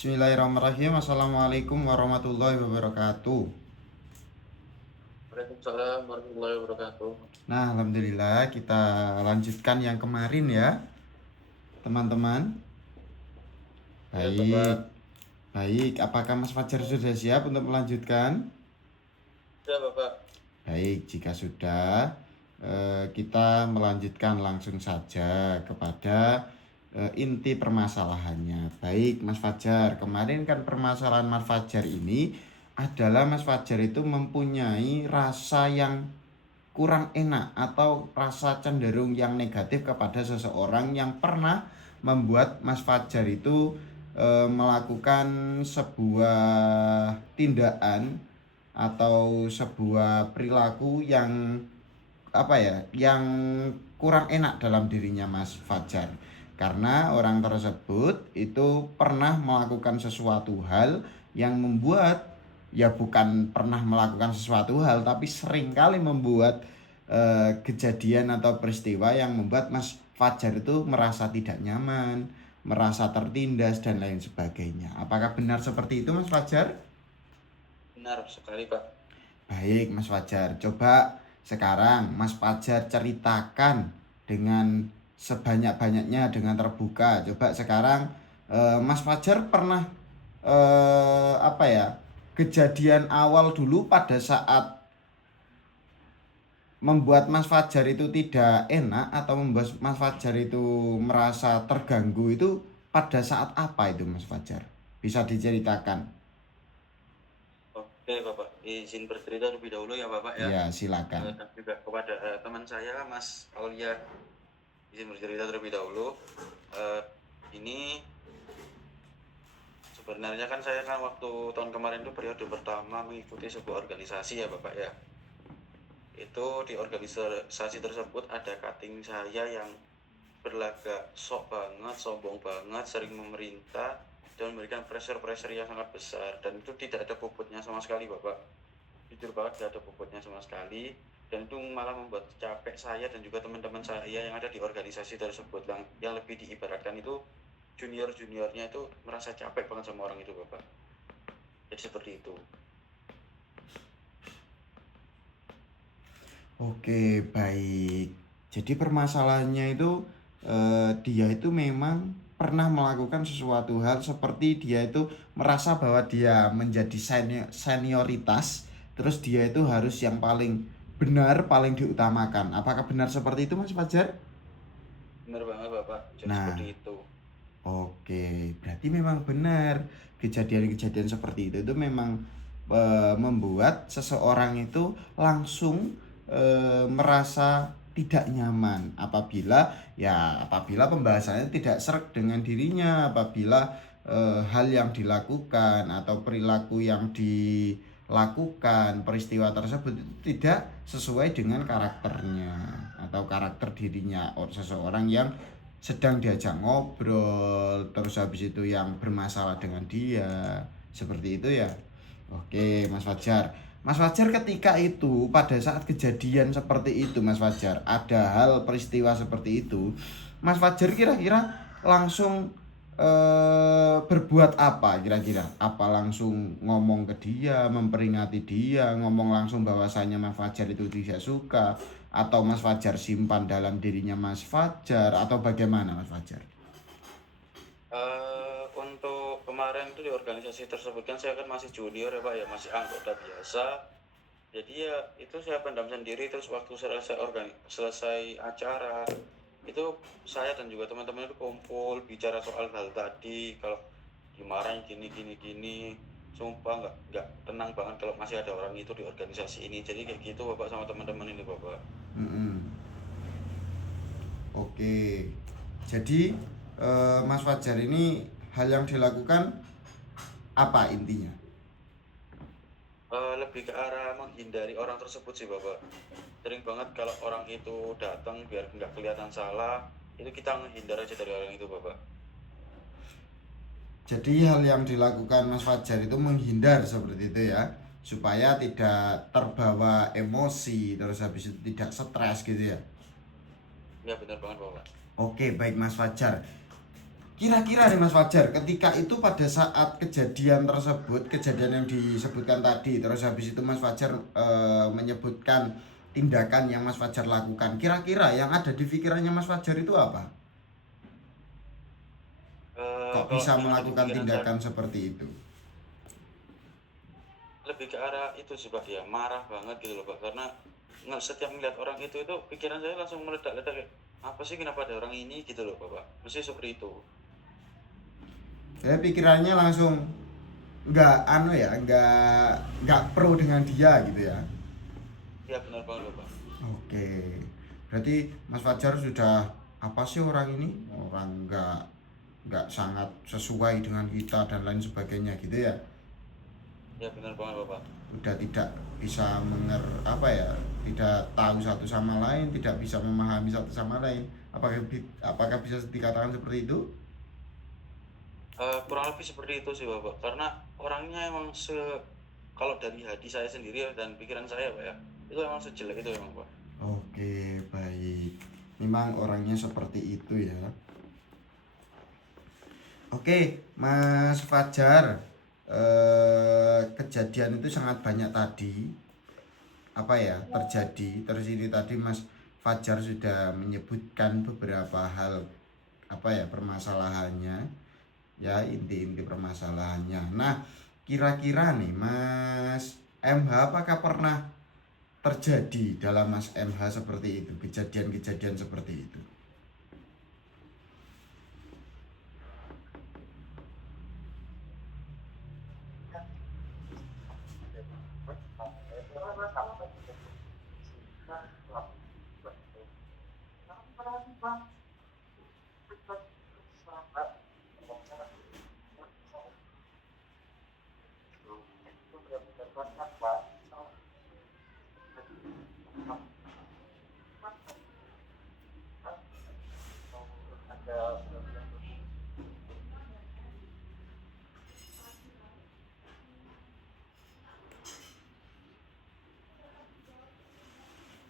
Bismillahirrahmanirrahim. Assalamualaikum warahmatullahi wabarakatuh. Waalaikumsalam warahmatullahi wabarakatuh. Nah, alhamdulillah kita lanjutkan yang kemarin ya, teman-teman. Ya, Baik, Bapak. baik. Apakah Mas Fajar sudah siap untuk melanjutkan? Ya, Bapak. Baik, jika sudah, kita melanjutkan langsung saja kepada inti permasalahannya. Baik, Mas Fajar. Kemarin kan permasalahan Mas Fajar ini adalah Mas Fajar itu mempunyai rasa yang kurang enak atau rasa cenderung yang negatif kepada seseorang yang pernah membuat Mas Fajar itu melakukan sebuah tindakan atau sebuah perilaku yang apa ya, yang kurang enak dalam dirinya Mas Fajar, karena orang tersebut itu pernah melakukan sesuatu hal yang membuat, ya bukan pernah melakukan sesuatu hal tapi seringkali membuat kejadian atau peristiwa yang membuat Mas Fajar itu merasa tidak nyaman, merasa tertindas dan lain sebagainya. Apakah benar seperti itu Mas Fajar? Benar sekali, Pak. Baik, Mas Fajar. Coba sekarang Mas Fajar ceritakan dengan sebanyak-banyaknya, dengan terbuka. Coba sekarang Mas Fajar pernah apa ya? Kejadian awal dulu pada saat membuat Mas Fajar itu tidak enak atau membuat Mas Fajar itu merasa terganggu itu pada saat apa itu Mas Fajar? Bisa diceritakan? Oke, Bapak. Izin bercerita lebih dahulu ya, Bapak ya. Ya, silakan. Dan juga kepada teman saya, Mas Aulia. Izin bercerita terlebih dahulu. Eh, ini sebenarnya kan saya kan waktu tahun kemarin itu periode pertama mengikuti sebuah organisasi ya, Bapak ya. Itu di organisasi tersebut ada cutting saya yang berlagak sok banget, sombong banget, sering memerintah dan memberikan pressure-pressure yang sangat besar, dan itu tidak ada bobotnya sama sekali, Bapak. Jujur banget tidak ada bobotnya sama sekali, dan itu malah membuat capek saya dan juga teman-teman saya yang ada di organisasi tersebut, yang lebih diibaratkan itu junior-juniornya itu merasa capek banget sama orang itu, Bapak. Jadi seperti itu. Oke, baik. Jadi permasalahannya itu dia itu memang pernah melakukan sesuatu hal seperti dia itu merasa bahwa dia menjadi senioritas, terus dia itu harus yang paling benar, paling diutamakan. Apakah benar seperti itu, Mas Fajar? Benar banget, Bapak. Jadi seperti Nah, itu. oke, berarti memang benar kejadian-kejadian seperti itu memang membuat seseorang itu langsung merasa tidak nyaman apabila pembahasannya tidak serak dengan dirinya, apabila hal yang dilakukan atau perilaku yang dilakukan, peristiwa tersebut itu tidak sesuai dengan karakternya atau karakter dirinya seseorang yang sedang diajak ngobrol, terus habis itu yang bermasalah dengan dia, seperti itu ya. Oke, Mas Fajar. Mas Fajar, ketika itu pada saat kejadian seperti itu Mas Fajar, ada hal peristiwa seperti itu, Mas Fajar kira-kira langsung berbuat apa kira-kira? Apa langsung ngomong ke dia, memperingati dia, ngomong langsung bahwasanya Mas Fajar itu tidak suka, atau Mas Fajar simpan dalam dirinya Mas Fajar, atau bagaimana Mas Fajar? Untuk kemarin itu di organisasi tersebut kan saya kan masih junior ya, Pak ya, masih anggota biasa. Jadi ya itu saya pendam sendiri, terus waktu selesai acara itu saya dan juga teman-teman itu kumpul bicara soal hal tadi, kalau dimarahin gini gini gini. Sumpah nggak tenang banget kalau masih ada orang itu di organisasi ini. Jadi kayak gitu, Bapak, sama teman-teman ini, Bapak. Mm-mm. Oke, jadi Mas Fajar ini hal yang dilakukan apa intinya? Lebih ke arah menghindari orang tersebut sih, Bapak. Sering banget kalau orang itu datang biar nggak kelihatan salah, itu kita menghindar aja dari orang itu, Bapak. Jadi hal yang dilakukan Mas Fajar itu menghindar seperti itu ya, supaya tidak terbawa emosi, terus habis itu tidak stres gitu ya. Ya benar banget, Bapak. Oke, baik Mas Fajar. Kira-kira nih Mas Fajar, ketika itu pada saat kejadian tersebut, kejadian yang disebutkan tadi, terus habis itu Mas Fajar menyebutkan tindakan yang Mas Fajar lakukan, kira-kira yang ada di pikirannya Mas Fajar itu apa? Kok Kalau bisa yang ada di melakukan pikiran saya tindakan seperti itu? lebih ke arah itu sih Pak, ya marah banget gitu loh Pak, karena setiap melihat orang itu pikiran saya langsung meledak-ledak kayak apa sih, kenapa ada orang ini gitu loh Bapak, mesti seperti itu. Saya pikirannya langsung nggak anu ya, nggak pro dengan dia gitu ya. Ya benar banget Bapak. Oke, berarti Mas Fajar sudah apa sih orang ini? Orang nggak sangat sesuai dengan kita dan lain sebagainya gitu ya. Ya benar banget Bapak. Udah tidak bisa apa ya, tidak tahu satu sama lain, tidak bisa memahami satu sama lain. Apakah bisa dikatakan seperti itu? Kurang lebih seperti itu sih Bapak, karena orangnya emang kalau dari hati saya sendiri ya, dan pikiran saya Pak ya, itu emang sejelek itu emang Pak. Oke, baik. Memang orangnya seperti itu ya. Oke, Mas Fajar, kejadian itu sangat banyak tadi, apa ya, terjadi. Terus ini tadi Mas Fajar sudah menyebutkan beberapa hal, apa ya, permasalahannya, ya inti-inti permasalahannya. Nah, kira-kira nih Mas MH, apakah pernah terjadi dalam Mas MH seperti itu, kejadian-kejadian seperti itu?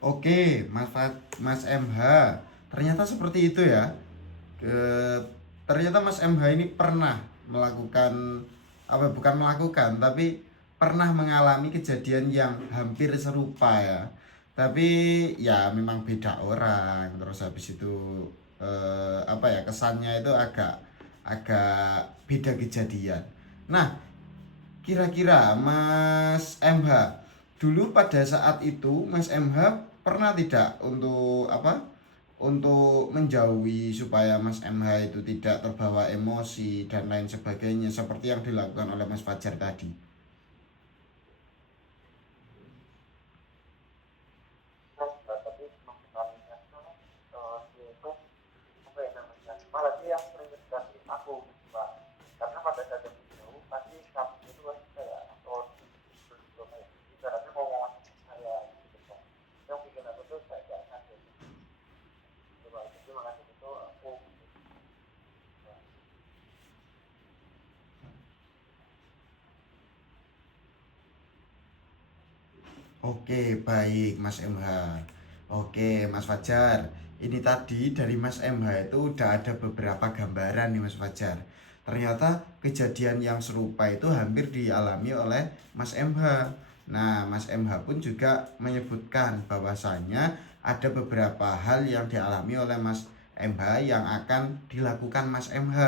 Oke, Mas MH, ternyata seperti itu ya. Ternyata Mas MH ini pernah melakukan, apa, bukan melakukan, tapi pernah mengalami kejadian yang hampir serupa ya. Tapi ya memang beda orang. Terus habis itu apa ya, kesannya itu agak agak beda kejadian. Nah, kira-kira Mas MH, dulu pada saat itu Mas MH pernah tidak untuk apa? Untuk menjauhi supaya Mas MH itu tidak terbawa emosi dan lain sebagainya seperti yang dilakukan oleh Mas Fajar tadi. Oke, baik Mas MH. Oke, Mas Fajar. Ini tadi dari Mas MH itu udah ada beberapa gambaran nih Mas Fajar. Ternyata kejadian yang serupa itu hampir dialami oleh Mas MH. Nah, Mas MH pun juga menyebutkan bahwasannya ada beberapa hal yang dialami oleh Mas MH yang akan dilakukan Mas MH.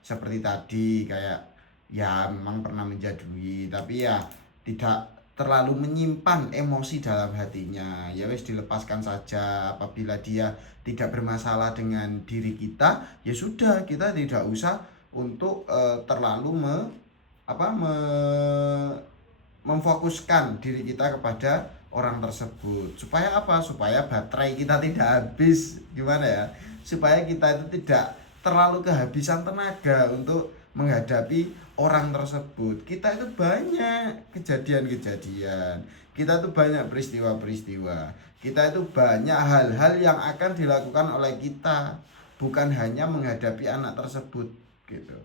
Seperti tadi kayak ya memang pernah menjadui, tapi ya tidak terlalu menyimpan emosi dalam hatinya. Ya wes, dilepaskan saja. Apabila dia tidak bermasalah dengan diri kita, ya sudah, kita tidak usah untuk terlalu memfokuskan diri kita kepada orang tersebut. Supaya apa? Supaya baterai kita tidak habis. Gimana ya? Supaya kita itu tidak terlalu kehabisan tenaga untuk menghadapi orang tersebut. Kita itu banyak kejadian-kejadian. Kita itu banyak peristiwa-peristiwa. Kita itu banyak hal-hal yang akan dilakukan oleh kita, bukan hanya menghadapi anak tersebut gitu.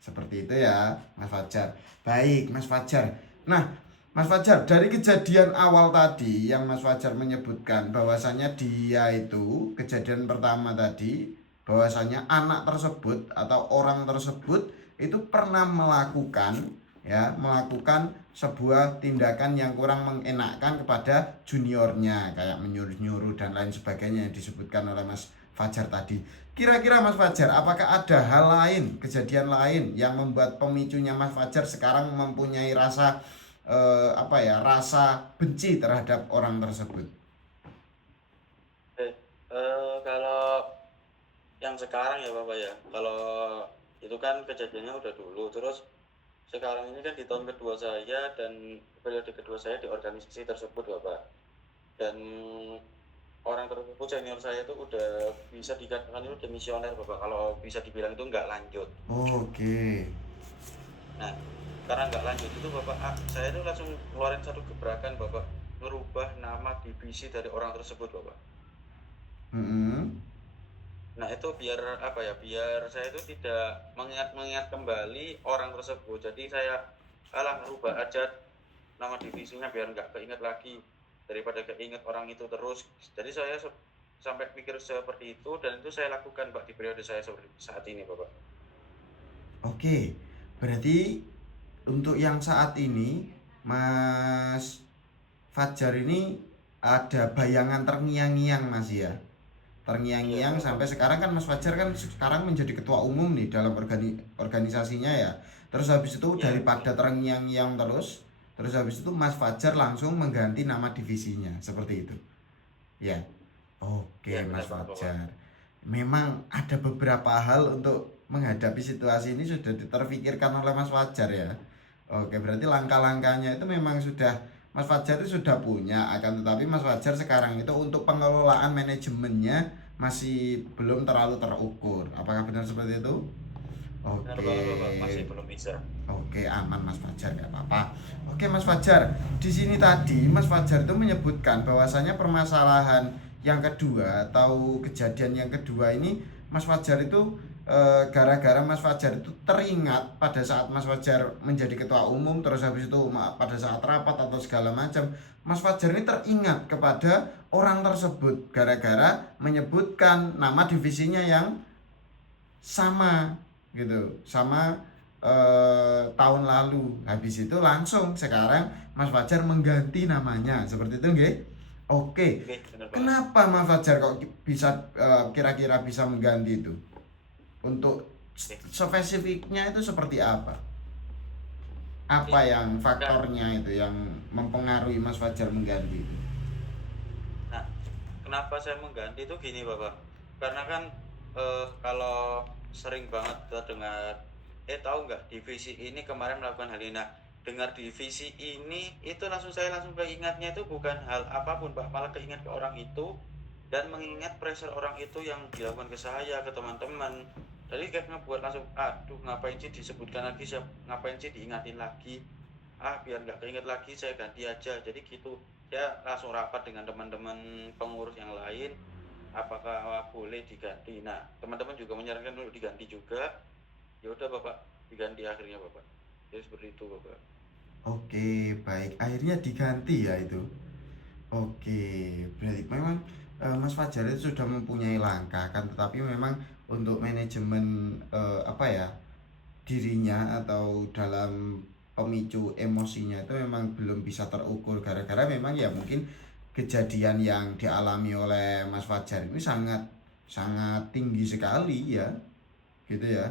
Seperti itu ya, Mas Fajar. Baik, Mas Fajar. Nah, Mas Fajar, dari kejadian awal tadi yang Mas Fajar menyebutkan bahwasanya dia itu kejadian pertama tadi bahwasanya anak tersebut atau orang tersebut itu pernah melakukan sebuah tindakan yang kurang mengenakkan kepada juniornya, kayak menyuruh-nyuruh dan lain sebagainya yang disebutkan oleh Mas Fajar tadi. Kira-kira Mas Fajar, apakah ada hal lain, kejadian lain yang membuat pemicunya Mas Fajar sekarang mempunyai rasa benci terhadap orang tersebut? Kalau yang sekarang ya Bapak ya, kalau itu kan kejadiannya udah dulu, terus sekarang ini kan di tahun kedua saya dan periode kedua saya di organisasi tersebut Bapak, dan orang tersebut senior saya itu udah bisa dikatakan itu demisioner Bapak, kalau bisa dibilang itu nggak lanjut. Oke. Nah, karena nggak lanjut itu Bapak, saya itu langsung keluarin satu gebrakan Bapak, merubah nama divisi dari orang tersebut Bapak. Mm-mm. Nah itu biar apa ya, biar saya itu tidak mengingat kembali orang tersebut. Jadi saya merubah aja nama divisinya biar nggak keinget lagi, daripada keinget orang itu terus. Jadi saya sampai pikir seperti itu, dan itu saya lakukan Pak di periode saya seperti saat ini Bapak. Oke, berarti untuk yang saat ini Mas Fajar ini ada bayangan terngiang-ngiang Mas ya. Iya Terngiang-ngiang Bapak. sampai sekarang kan Mas Fajar kan sekarang menjadi ketua umum nih dalam organisasinya ya. Terus habis itu Iya betul. daripada terngiang-ngiang terus habis itu Mas Fajar langsung mengganti nama divisinya seperti itu. Ya. Iya Oke, benar Mas banget Bapak. Fajar. Memang ada beberapa hal untuk menghadapi situasi ini sudah terpikirkan oleh Mas Fajar ya. Oke, berarti langkah-langkahnya itu memang sudah Mas Fajar itu sudah punya, akan tetapi Mas Fajar sekarang itu untuk pengelolaan manajemennya masih belum terlalu terukur. Apakah benar seperti itu? Benar Oke. banget Bapak, masih belum bisa. Oke, aman Mas Fajar, nggak apa-apa. Oke Mas Fajar, di sini tadi Mas Fajar itu menyebutkan bahwasanya permasalahan yang kedua atau kejadian yang kedua ini Mas Fajar itu gara-gara Mas Fajar itu teringat pada saat Mas Fajar menjadi ketua umum, terus habis itu pada saat rapat atau segala macam, Mas Fajar ini teringat kepada orang tersebut gara-gara menyebutkan nama divisinya yang sama gitu, sama tahun lalu. Habis itu langsung sekarang Mas Fajar mengganti namanya seperti itu nggih. Oke. Oke, benar banget. Kenapa Mas Fajar kok bisa kira-kira bisa mengganti itu? Untuk Oke. spesifiknya itu seperti apa? Apa Oke. yang Nah, faktornya itu yang mempengaruhi Mas Fajar mengganti itu? Nah, kenapa saya mengganti itu gini Bapak? Karena kan kalau sering banget terdengar, tahu nggak divisi ini kemarin melakukan hal ini. Nah, dengar divisi ini itu saya langsung keingatnya itu bukan hal apapun Pak, malah keingat ke orang itu dan mengingat pressure orang itu yang dilakukan ke saya, ke teman-teman. Jadi kayak ngebuat langsung, aduh ngapain sih disebutkan lagi, ngapain sih diingatin lagi, biar nggak keinget lagi saya ganti aja. Jadi gitu, saya langsung rapat dengan teman-teman pengurus yang lain, apakah boleh diganti. Nah teman-teman juga menyarankan untuk diganti juga. Ya udah Bapak, diganti akhirnya Bapak. Jadi seperti itu Bapak. Oke, baik. Akhirnya diganti ya itu. Oke, berarti memang Mas Fajar itu sudah mempunyai langkah kan, tetapi memang untuk manajemen dirinya atau dalam pemicu emosinya itu memang belum bisa terukur gara-gara memang ya mungkin kejadian yang dialami oleh Mas Fajar ini sangat sangat tinggi sekali ya, gitu ya.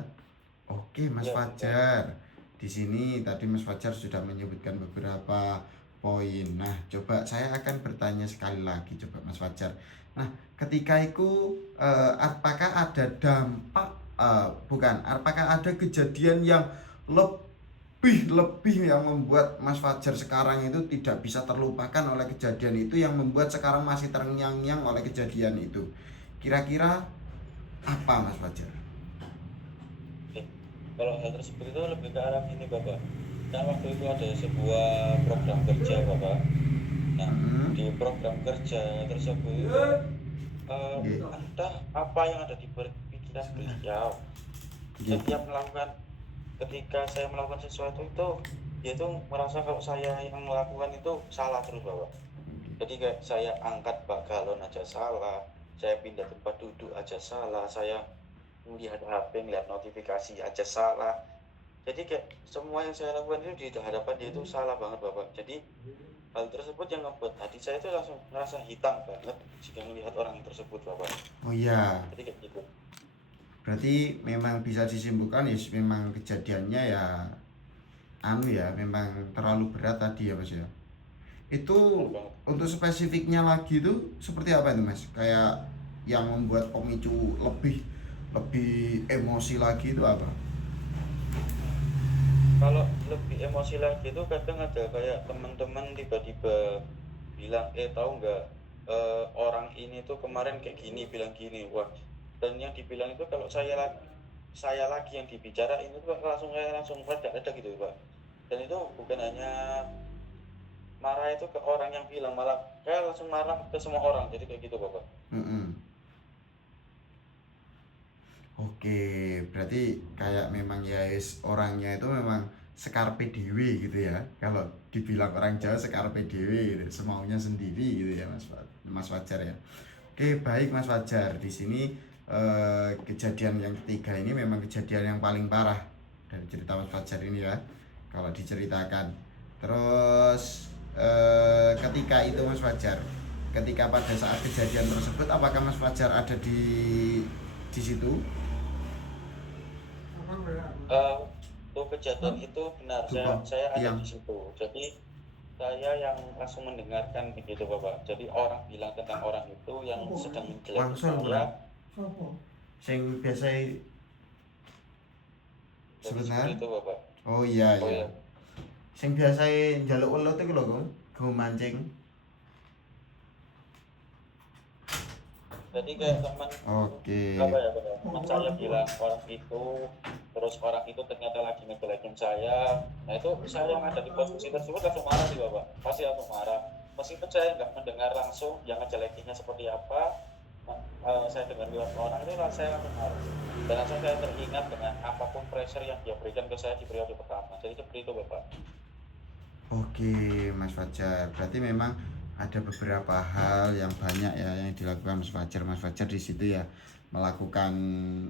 Oke, Mas Iya benar. Fajar. Di sini tadi Mas Fajar sudah menyebutkan beberapa poin. Nah, coba saya akan bertanya sekali lagi coba Mas Fajar. Nah, ketika itu apakah ada dampak bukan, apakah ada kejadian yang lebih lebih yang membuat Mas Fajar sekarang itu tidak bisa terlupakan oleh kejadian itu yang membuat sekarang masih terngiang-ngiang oleh kejadian itu. Kira-kira apa Mas Fajar? Oke. Kalau hal tersebut itu lebih ke arah ini Bapak. Kan waktu itu ada sebuah program kerja Bapak. Nah, Hmm. di program kerja tersebut itu Nggih. entah apa yang ada di pikiran beliau. Nggih. Setiap ketika saya melakukan sesuatu itu, dia itu merasa kalau saya yang melakukan itu salah terus Bapak. Jadi kayak saya angkat bak galon aja salah, saya pindah tempat duduk aja salah, saya melihat HP, melihat notifikasi aja salah. Jadi kayak semua yang saya lakukan itu di hadapan dia itu salah banget Bapak. Jadi hal tersebut yang membuat hati saya itu langsung merasa hitam banget jika melihat orang tersebut Bapak. Oh iya, Jadi kayak gitu. berarti memang bisa disimpulkan ya memang kejadiannya ya anu ya memang terlalu berat tadi ya Mas ya. Itu Benar banget. untuk spesifiknya lagi itu seperti apa itu Mas? Kayak yang membuat pemicu lebih lebih emosi lagi itu apa? Kalau lebih emosi lagi itu kadang ada kayak teman-teman tiba-tiba bilang, tahu nggak, orang ini tuh kemarin kayak gini, bilang gini. Wah, dan yang dibilang itu kalau saya lagi yang dibicarain itu langsung kayak langsung reda-reda gitu Pak. Dan itu bukan hanya marah itu ke orang yang bilang, malah kayak langsung marah ke semua orang. Jadi kayak gitu Bapak. Mm-mm. Oke, berarti kayak memang ya orangnya itu memang sekarpe dewe gitu ya. Kalau dibilang orang Jawa sekarpe dewe gitu, semaunya sendiri gitu ya Mas Fajar ya. Oke, baik Mas Fajar. Di sini kejadian yang ketiga ini memang kejadian yang paling parah dari cerita Mas Fajar ini ya. Kalau diceritakan. Terus ketika itu Mas Fajar, ketika pada saat kejadian tersebut apakah Mas Fajar ada di situ? Eh, Untuk kejadian itu benar, Tuh saya Bang, saya ada yang di situ. Jadi saya yang langsung mendengarkan begitu Bapak. Jadi orang bilang tentang orang itu yang sedang menjelekin wangsul saya. kurang. Sing biasa Jadi seperti sebentar. itu Bapak. Oh iya Oh iya. ya, Sing biasa njaluk welut iku lho, Gong. Go mancing. jadi kayak teman apa Oke. ya Bapak, teman saya bilang orang itu, terus orang itu ternyata lagi ngejelekin saya. Nah itu saya yang ada di posisi tersebut langsung marah sih Bapak, pasti langsung marah. Meskipun saya nggak mendengar langsung yang ngejelekinnya seperti apa, saya dengar lewat orang itu saya langsung marah. Dan langsung saya teringat dengan apapun pressure yang dia berikan ke saya di periode pertama. Jadi seperti itu Bapak. Oke, Mas Fajar. Berarti memang ada beberapa hal yang banyak ya yang dilakukan Mas Fajar. Mas Fajar di situ ya melakukan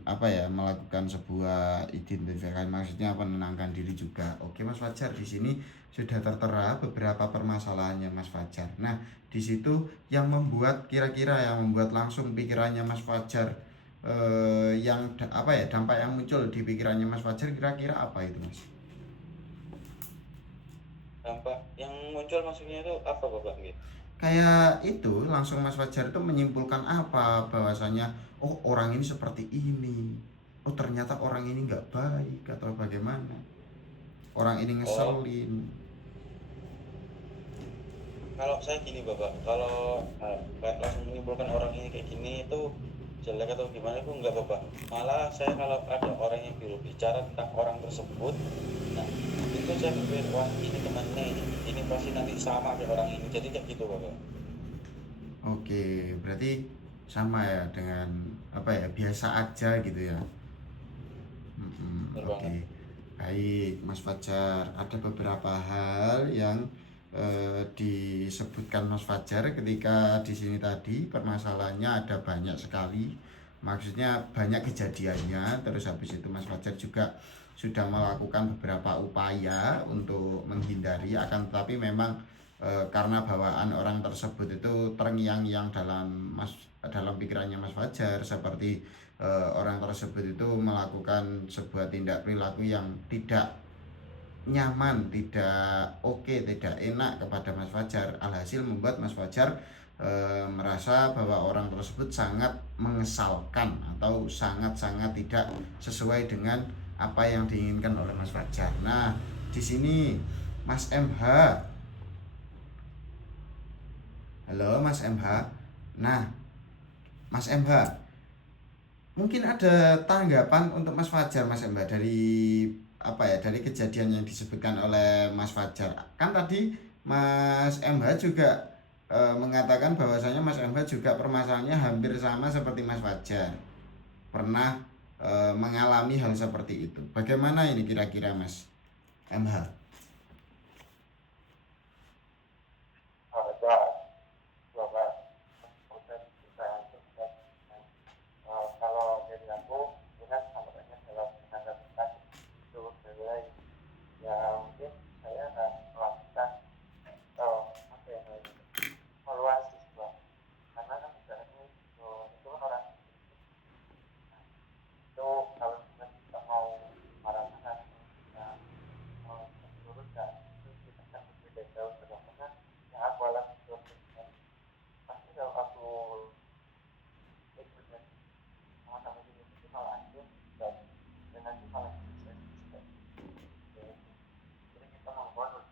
apa ya? Melakukan sebuah identifikasi maksudnya menenangkan diri juga. Oke, Mas Fajar di sini sudah tertera beberapa permasalahannya Mas Fajar. Nah, di situ yang membuat kira-kira yang membuat langsung pikirannya Mas Fajar apa ya dampak yang muncul di pikirannya Mas Fajar kira-kira apa itu Mas? Dampak yang muncul maksudnya itu apa Bapak? Gitu. Kayak itu langsung Mas Fajar itu menyimpulkan apa bahwasanya oh orang ini seperti ini, oh ternyata orang ini nggak baik atau bagaimana, orang ini Oh, ngeselin. kalau saya gini Bapak, kalau kayak langsung menimbulkan orang ini kayak gini itu jelek atau gimana itu enggak Bapak. Malah saya kalau ada orang yang bicara tentang orang tersebut, nah itu saya berpikir, wah ini temannya ini pasti nanti sama kayak orang ini. Jadi kayak gitu Bapak. Oke, berarti sama ya dengan apa ya biasa aja gitu ya. Benar Oke, banget. baik Mas Fajar. Ada beberapa hal yang disebutkan Mas Fajar ketika di sini tadi permasalahannya ada banyak sekali. Maksudnya banyak kejadiannya. Terus habis itu Mas Fajar juga sudah melakukan beberapa upaya untuk menghindari. Akan tetapi memang karena bawaan orang tersebut itu terngiang-ngiang dalam pikirannya Mas Fajar seperti orang tersebut itu melakukan sebuah tindak perilaku yang tidak nyaman, tidak oke, tidak enak kepada Mas Fajar. Alhasil membuat Mas Fajar merasa bahwa orang tersebut sangat mengesalkan atau sangat-sangat tidak sesuai dengan apa yang diinginkan oleh Mas Fajar. Nah, di sini Mas MH, halo Mas MH. Nah, Mas MH, mungkin ada tanggapan untuk Mas Fajar Mas Mbak dari apa ya dari kejadian yang disebutkan oleh Mas Fajar. Kan tadi Mas MH juga mengatakan bahwasanya Mas MH juga permasalahannya hampir sama seperti Mas Fajar. Pernah mengalami hal seperti itu. Bagaimana ini kira-kira Mas MH? Ada Bapak proses kita untuk kalau dari aku baik. Ya mungkin saya akan melakukan apa ya namanya, evaluasi sih Bang. Karena kan ibaratnya itu kan orang itu kalau kita mau marah-marah kita mau meluruskan itu kita kan berbeda jauh karena yang aku alami itu pasti kalau aku ikut sama-sama itu malah anjir dan nanti malah bisa jadi kita membuat.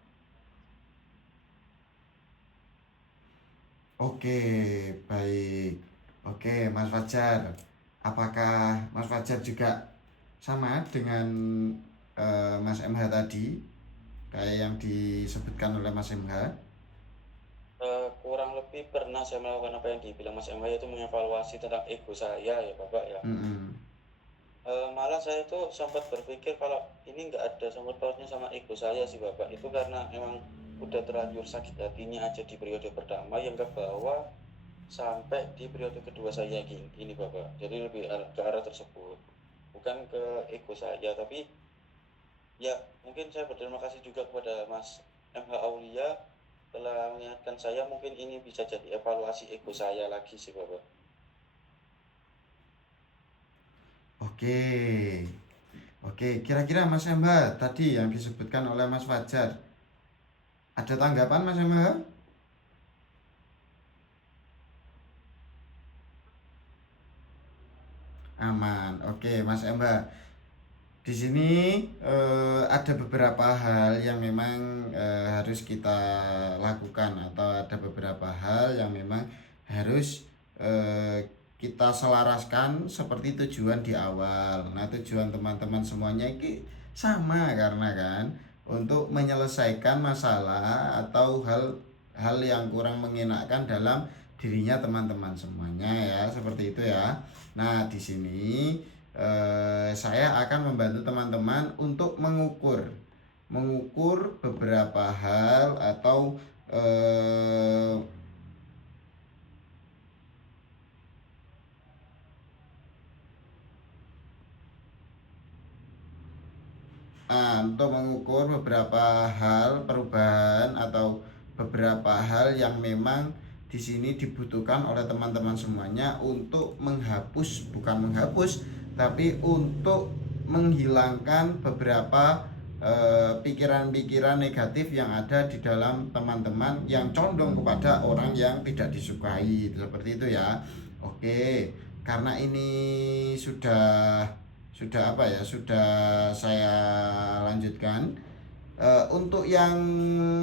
Oke, baik. Oke, Mas Fajar. Apakah Mas Fajar juga sama dengan Mas MH tadi, kayak yang disebutkan oleh Mas MH? Kurang lebih pernah saya melakukan apa yang dibilang Mas MH, yaitu mengevaluasi tentang ego saya ya Bapak ya. Mm-mm. Malah saya itu sempat berpikir kalau ini nggak ada sangkut pautnya sama ego saya sih Bapak, itu karena emang udah terlanjur sakit hatinya aja di periode pertama yang ke bawah sampai di periode kedua saya gini Bapak. Jadi lebih ke arah tersebut, bukan ke ego saya, tapi ya mungkin saya berterima kasih juga kepada Mas MH Aulia telah mengingatkan saya, mungkin ini bisa jadi evaluasi ego saya lagi sih Bapak. Oke. Oke, kira-kira Mas MH tadi yang disebutkan oleh Mas Fajar, ada tanggapan Mas MH? Aman. Oke, Mas MH. Di sini ada beberapa hal yang memang harus kita lakukan, atau ada beberapa hal yang memang harus kita selaraskan seperti tujuan di awal. Nah, tujuan teman-teman semuanya ini sama, karena kan untuk menyelesaikan masalah atau hal yang kurang mengenakan dalam dirinya teman-teman semuanya, ya, seperti itu ya. Nah, di sini saya akan membantu teman-teman untuk mengukur beberapa hal, atau untuk mengukur beberapa hal perubahan atau beberapa hal yang memang di sini dibutuhkan oleh teman-teman semuanya untuk bukan menghapus, tapi untuk menghilangkan beberapa pikiran-pikiran negatif yang ada di dalam teman-teman yang condong kepada orang yang tidak disukai, seperti itu ya. Oke, karena ini sudah apa ya, sudah saya lanjutkan. Untuk yang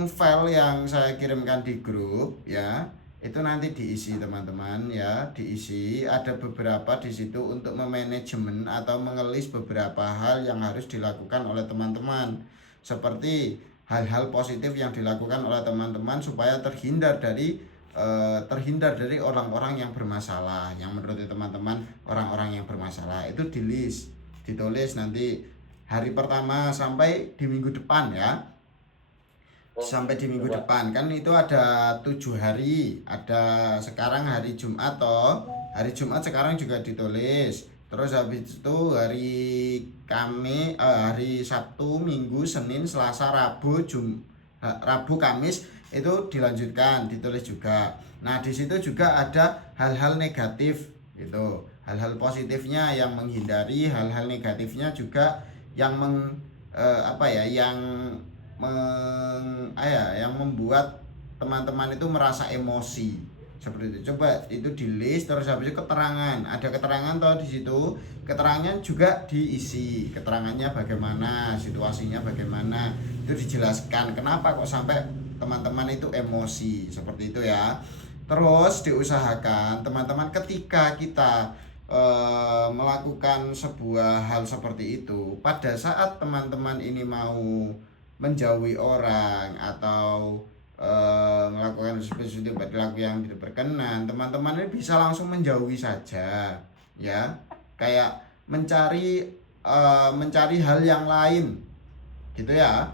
file yang saya kirimkan di grup ya, itu nanti diisi teman-teman ya, diisi ada beberapa di situ untuk memanajemen atau mengelis beberapa hal yang harus dilakukan oleh teman-teman, seperti hal-hal positif yang dilakukan oleh teman-teman supaya terhindar dari orang-orang yang bermasalah, yang menurut teman-teman orang-orang yang bermasalah itu ditulis nanti hari pertama sampai di minggu depan ya, sampai di minggu depan. Kan itu ada 7 hari, ada sekarang hari Jumat toh, hari Jumat sekarang juga ditulis, terus habis itu hari Sabtu, Minggu, Senin, Selasa, Rabu, Kamis itu dilanjutkan ditulis juga. Nah, di situ juga ada hal-hal negatif gitu, hal-hal positifnya yang menghindari, hal-hal negatifnya juga yang yang membuat teman-teman itu merasa emosi, seperti itu. Coba itu di list, terus habis itu ada keterangan toh di situ, keterangannya juga diisi, keterangannya bagaimana, situasinya bagaimana, itu dijelaskan kenapa kok sampai teman-teman itu emosi, seperti itu ya. Terus diusahakan teman-teman ketika kita melakukan sebuah hal seperti itu, pada saat teman-teman ini mau menjauhi orang atau melakukan sesuatu perilaku yang tidak berkenan, teman-teman ini bisa langsung menjauhi saja ya, kayak mencari hal yang lain gitu ya,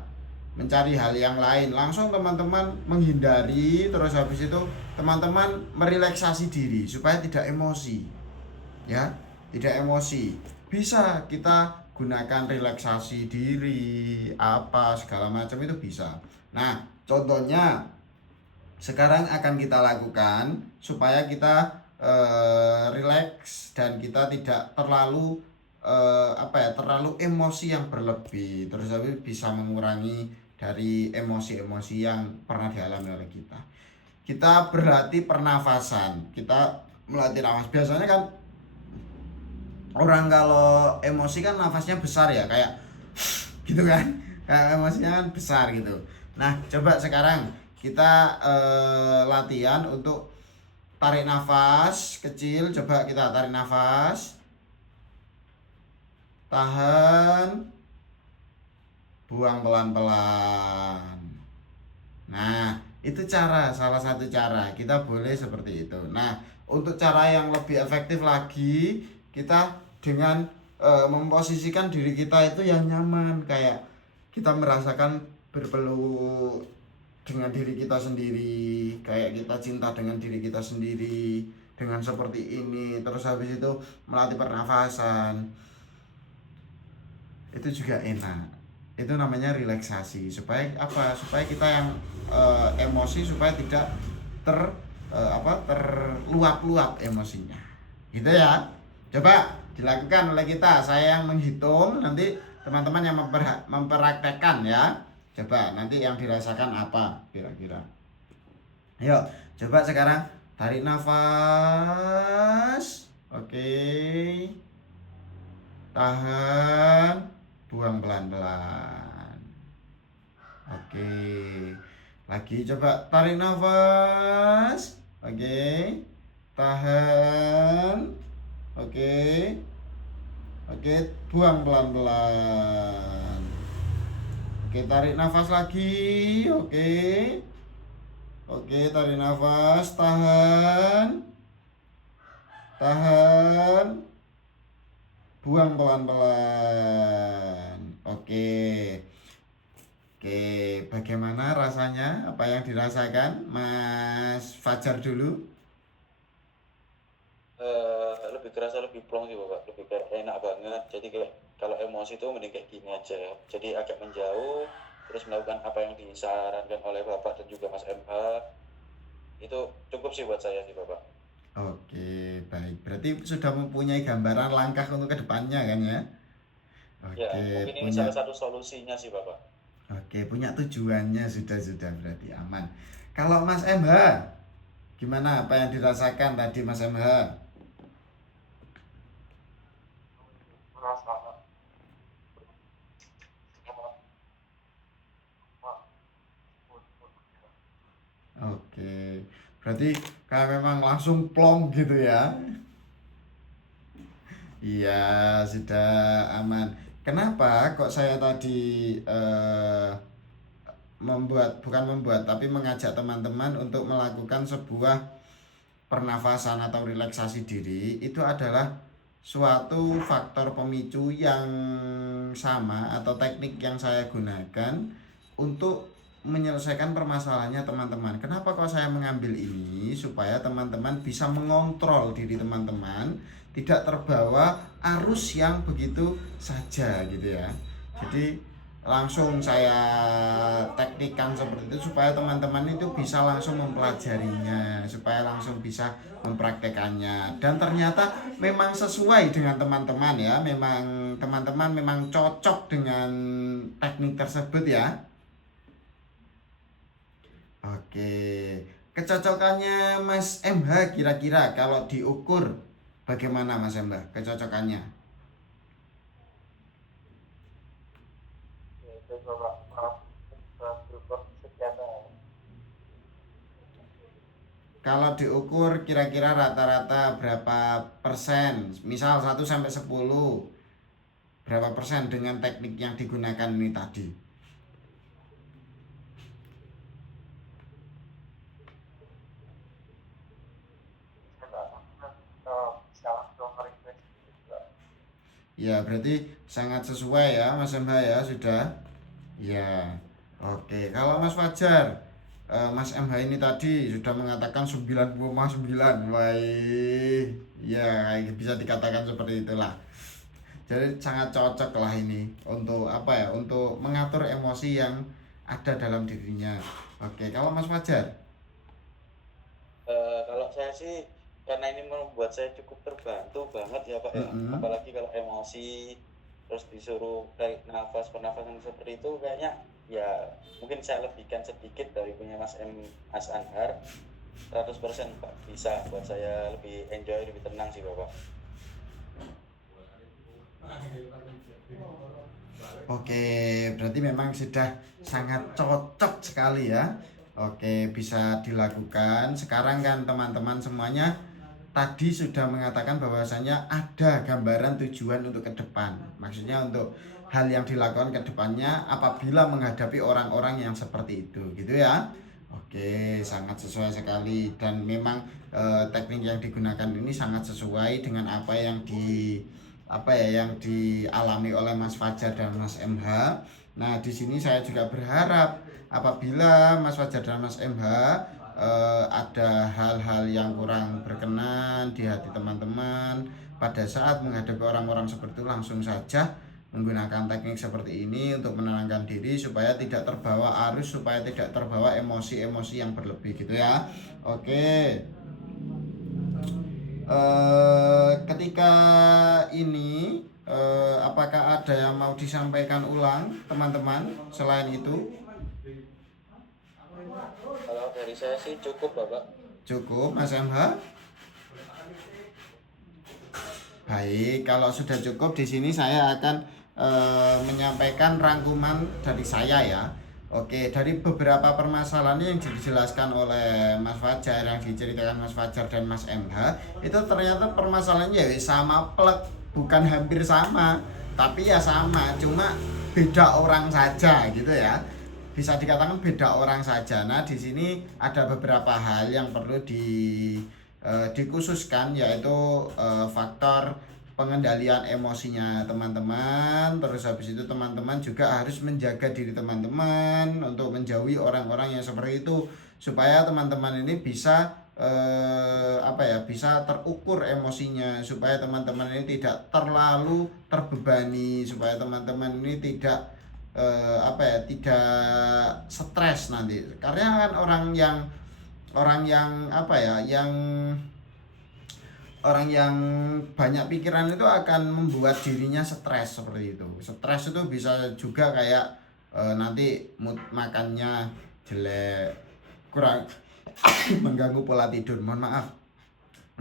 mencari hal yang lain, langsung teman-teman menghindari, terus habis itu teman-teman merelaksasi diri supaya tidak emosi ya, tidak emosi. Bisa kita gunakan relaksasi diri, apa segala macam itu bisa. Nah, contohnya sekarang akan kita lakukan supaya kita rileks dan kita tidak terlalu terlalu emosi yang berlebih, terus tapi bisa mengurangi dari emosi-emosi yang pernah dialami oleh kita. Kita berlatih pernafasan, kita melatih nafas. Biasanya kan orang kalau emosi kan nafasnya besar ya, kayak gitu kan, kayak emosinya kan besar gitu. Nah, coba sekarang kita latihan untuk tarik nafas kecil. Coba kita tarik nafas, tahan, buang pelan-pelan. Nah, itu salah satu cara. Kita boleh seperti itu. Nah, untuk cara yang lebih efektif lagi, kita dengan memposisikan diri kita itu yang nyaman, kayak kita merasakan berpeluk dengan diri kita sendiri, kayak kita cinta dengan diri kita sendiri dengan seperti ini. Terus habis itu melatih pernafasan. Itu juga enak. Itu namanya relaksasi. Supaya apa? Supaya kita yang emosi supaya tidak terluap-luap emosinya. Gitu ya. Coba dilakukan oleh kita. Saya yang menghitung, nanti teman-teman yang mempraktekkan ya. Coba nanti yang dirasakan apa kira-kira. Ayo, coba sekarang tarik nafas. Oke. Tahan, buang pelan-pelan. Oke. Lagi coba tarik nafas. Oke. Tahan. Oke. Oke, buang pelan-pelan. Oke, tarik nafas lagi. Oke. Oke, tarik nafas, tahan. Tahan. Buang pelan-pelan. Oke. Oke, bagaimana rasanya? Apa yang dirasakan? Mas Fajar dulu. Lebih kerasa lebih plong sih Bapak, lebih kayak enak banget. Jadi kayak kalau emosi itu mending kayak gini aja. Jadi agak menjauh, terus melakukan apa yang disarankan oleh Bapak dan juga Mas MH. Itu cukup sih buat saya sih Bapak. Oke, baik. Berarti sudah mempunyai gambaran langkah untuk kedepannya kan ya? Ya, Oke, mungkin ini punya. salah satu solusinya sih Bapak. Oke, punya tujuannya sudah berarti aman. Kalau Mas MH, gimana apa yang dirasakan tadi Mas MH? Oke, berarti kayak memang langsung plong gitu ya? Iya, sudah aman. Kenapa kok saya tadi bukan membuat, tapi mengajak teman-teman untuk melakukan sebuah pernafasan atau relaksasi diri, itu adalah suatu faktor pemicu yang sama atau teknik yang saya gunakan untuk menyelesaikan permasalahannya teman-teman. Kenapa kok saya mengambil ini? Supaya teman-teman bisa mengontrol diri teman-teman, tidak terbawa arus yang begitu saja gitu ya. Jadi langsung saya teknikan seperti itu supaya teman-teman itu bisa langsung mempelajarinya, supaya langsung bisa mempraktekannya, dan ternyata memang sesuai dengan teman-teman ya, memang teman-teman memang cocok dengan teknik tersebut ya. Oke, kecocokannya Mas MH kira-kira kalau diukur bagaimana Mas MH kecocokannya? Kalau diukur kira-kira rata-rata berapa persen? Misal 1 sampai 10, berapa persen dengan teknik yang digunakan ini tadi? Ya, berarti sangat sesuai ya Mas MH ya, sudah. Ya. Oke, kalau Mas Fajar, Mas MH ini tadi sudah mengatakan 9,9. Wah, ya bisa dikatakan seperti itulah. Jadi sangat cocok lah ini untuk apa ya? Untuk mengatur emosi yang ada dalam dirinya. Oke, kalau Mas Fajar? Kalau saya sih karena ini membuat saya cukup terbantu banget ya Pak ya. Mm-mm. Apalagi kalau emosi terus disuruh tarik nafas pernafasan seperti itu kayaknya ya mungkin saya lebihkan sedikit dari punya Mas Anhar 100% Pak bisa buat saya lebih enjoy lebih tenang sih Bapak. Oke, berarti memang sudah sangat cocok sekali ya. Oke, bisa dilakukan. Sekarang kan teman-teman semuanya tadi sudah mengatakan bahwasanya ada gambaran tujuan untuk ke depan. Maksudnya untuk hal yang dilakukan ke depannya apabila menghadapi orang-orang yang seperti itu, gitu ya. Oke, sangat sesuai sekali dan memang teknik yang digunakan ini sangat sesuai dengan apa ya yang dialami oleh Mas Fajar dan Mas MH. Nah, di sini saya juga berharap apabila Mas Fajar dan Mas MH ada hal-hal yang kurang berkenan di hati teman-teman pada saat menghadapi orang-orang seperti itu, langsung saja menggunakan teknik seperti ini untuk menenangkan diri supaya tidak terbawa arus, supaya tidak terbawa emosi-emosi yang berlebih gitu ya. Oke. Ketika ini apakah ada yang mau disampaikan ulang teman-teman selain itu? Kalau dari saya sih cukup Bapak. Cukup Mas MH? Baik, kalau sudah cukup di sini saya akan menyampaikan rangkuman dari saya ya. Oke, dari beberapa permasalahan yang dijelaskan oleh Mas Fajar, yang diceritakan Mas Fajar dan Mas MH, itu ternyata permasalahannya ya sama plek, bukan hampir sama, tapi ya sama, cuma beda orang saja gitu ya. Bisa dikatakan beda orang saja. Nah, di sini ada beberapa hal yang perlu dikhususkan, yaitu faktor pengendalian emosinya teman-teman. Terus habis itu teman-teman juga harus menjaga diri teman-teman untuk menjauhi orang-orang yang seperti itu, supaya teman-teman ini bisa bisa terukur emosinya, supaya teman-teman ini tidak terlalu terbebani, supaya teman-teman ini tidak stres nanti. Karena kan orang yang banyak pikiran itu akan membuat dirinya stres seperti itu. Stres itu bisa juga kayak nanti mood makannya jelek, kurang mengganggu pola tidur. Mohon maaf,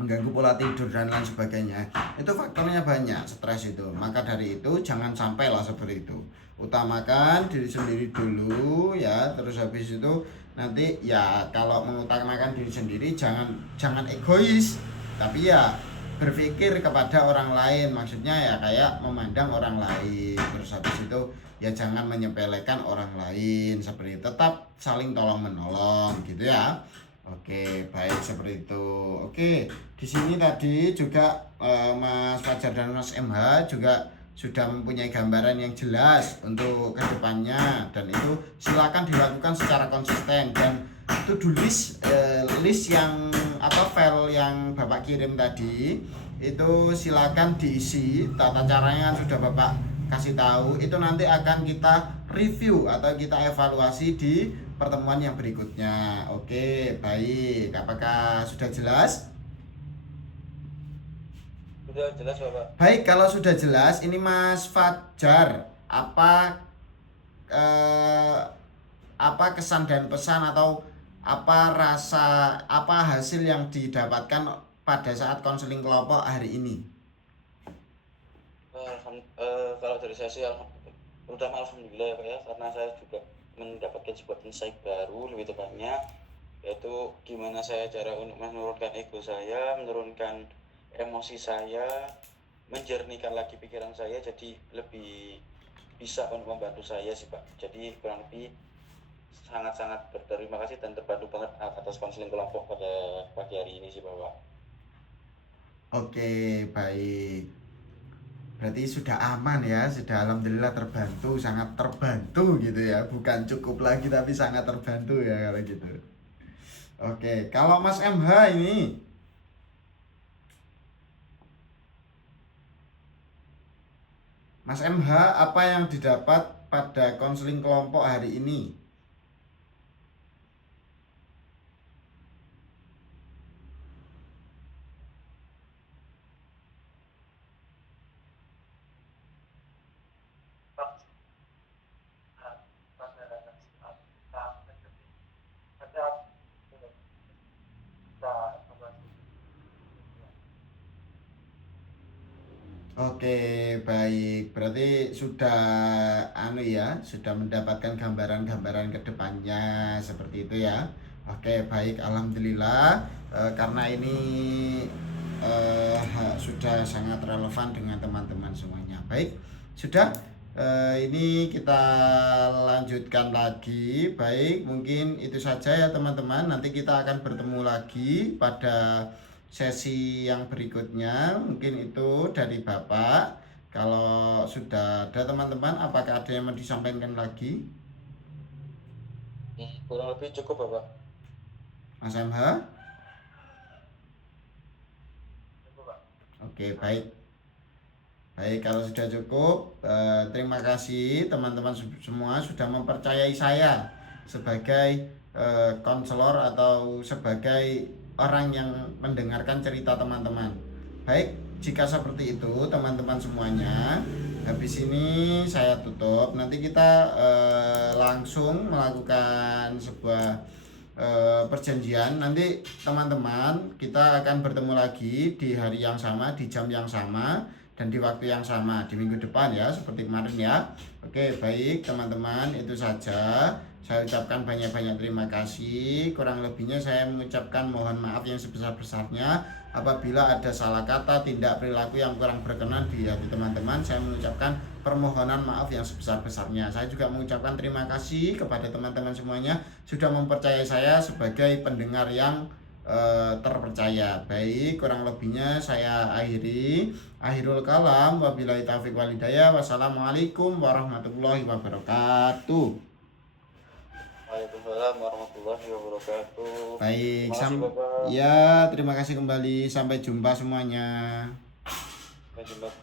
mengganggu pola tidur dan lain sebagainya. Itu faktornya banyak, stres itu. Maka dari itu jangan sampai lah seperti itu. Utamakan diri sendiri dulu ya. Terus habis itu nanti ya, kalau mengutamakan diri sendiri jangan egois, tapi ya berpikir kepada orang lain. Maksudnya ya kayak memandang orang lain. Terus habis itu ya jangan menyepelekan orang lain, seperti itu. Tetap saling tolong menolong gitu ya. Oke, baik seperti itu. Oke, di sini tadi juga Mas Fajar dan Mas MH juga sudah mempunyai gambaran yang jelas untuk kedepannya, dan itu silakan dilakukan secara konsisten. Dan to-do list yang file yang Bapak kirim tadi itu silakan diisi. Tata caranya sudah Bapak kasih tahu. Itu nanti akan kita review atau kita evaluasi di pertemuan yang berikutnya. Oke, baik. Apakah sudah jelas? Sudah jelas Bapak. Baik, kalau sudah jelas, ini Mas Fajar, eh, apa kesan dan pesan atau apa hasil yang didapatkan pada saat konseling kelompok hari ini? Kalau dari saya sih terutama alhamdulillah ya Pak ya, karena saya juga mendapatkan sebuah insight baru lebih tepatnya, yaitu gimana saya cara untuk menurunkan ego saya, menurunkan emosi saya, menjernihkan lagi pikiran saya jadi lebih bisa untuk membantu saya sih Pak. Jadi kurang lebih sangat-sangat berterima kasih dan terbantu banget atas konseling kelompok pada pagi hari ini sih Bapak. Oke, baik. Berarti sudah aman ya, sudah alhamdulillah terbantu, sangat terbantu gitu ya. Bukan cukup lagi tapi sangat terbantu ya kalau gitu. Oke, kalau Mas MH ini Mas MH, apa yang didapat pada konseling kelompok hari ini? Oke, baik. Berarti sudah sudah mendapatkan gambaran-gambaran ke depannya seperti itu ya. Oke, baik. Alhamdulillah. Karena ini sudah sangat relevan dengan teman-teman semuanya. Baik, sudah. Ini kita lanjutkan lagi. Baik, mungkin itu saja ya teman-teman. Nanti kita akan bertemu lagi pada sesi yang berikutnya. Mungkin itu dari Bapak. Kalau sudah ada teman-teman, apakah ada yang mau disampaikan lagi? Kurang lebih cukup Bapak. Mas MH? Cukup Pak. Oke, baik. Baik, kalau sudah cukup, terima kasih teman-teman semua sudah mempercayai saya sebagai konselor atau sebagai orang yang mendengarkan cerita teman-teman. Baik, jika seperti itu teman-teman semuanya, habis ini saya tutup. Nanti kita langsung melakukan sebuah perjanjian. Nanti teman-teman kita akan bertemu lagi di hari yang sama, di jam yang sama, dan di waktu yang sama di minggu depan ya, seperti kemarin ya. Oke, baik teman-teman, itu saja. Saya ucapkan banyak-banyak terima kasih. Kurang lebihnya saya mengucapkan mohon maaf yang sebesar-besarnya apabila ada salah kata, tindak, perilaku yang kurang berkenan di hati teman-teman. Saya mengucapkan permohonan maaf yang sebesar-besarnya. Saya juga mengucapkan terima kasih kepada teman-teman semuanya sudah mempercayai saya sebagai pendengar yang terpercaya. Baik, kurang lebihnya saya akhirul kalam, wabillahi taufiq walhidayah. Wassalamualaikum warahmatullahi wabarakatuh. Waalaikumsalam warahmatullahi wabarakatuh. Baik, Terima kasih Bapak. ya terima kasih kembali. Sampai jumpa semuanya. Sampai jumpa.